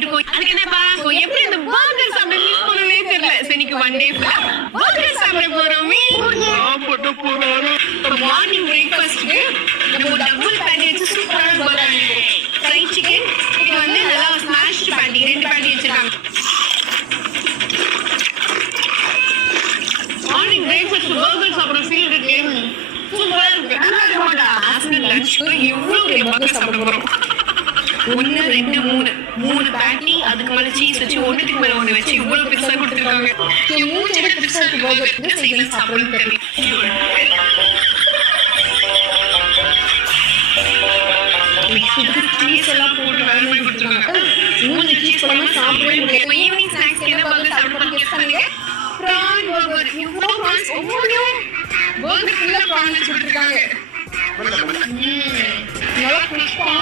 பண்ணிட்டு இருக்கோம். அதுக்கு என்னப்பா எப்படி அந்த பர்கர் சாப்பிட மிஸ் பண்ணவே தெரியல. சரி இன்னைக்கு ஒன் டே பர்கர் சாப்பிட போறோமே. மார்னிங் பிரேக்ஃபாஸ்ட்க்கு நம்ம டபுள் பேட்டி வச்சு சூப்பரான பர்கர் ஃப்ரைட் சிக்கன். இது வந்து நல்லா ஸ்மாஷ்டு பேட்டி, 2 பேட்டி வச்சிருக்காங்க. மார்னிங் பிரேக்ஃபாஸ்ட் பர்கர் சாப்பிட ஃபீல் இருக்கு. சூப்பரா இருக்கு. ஆஃப்டர்நூன் லஞ்சுக்கு இவ்வளவு பெரிய பர்கர் சாப்பிட போறோம். 1 2 3 பேட்டி, அதுக்கு மேல சீஸ் வச்சு ஒண்ணுக்கு மேல ஒண்ணு வச்சு இவ்வளவு பெருசா கொடுத்துருக்காங்க. மூணு பெருசா இருக்கு பர்கர். செய்யல சாப்பிடணும் தெரியல. சீஸ் எல்லாம் போட்டு வேலை கொடுத்துருக்காங்க. 3 சீஸ் போடாம சாப்பிடவே முடியாது. ஈவினிங் ஸ்நாக்ஸ் என்ன பர்கர் சாப்பிடணும் கெஸ் பண்ணுங்க. prawn burger. இவ்வளவு prawns, ஒவ்வொரு burger ஃபுல்லா prawns கொடுத்துருக்காங்க. நல்லா கிறிஸ்பா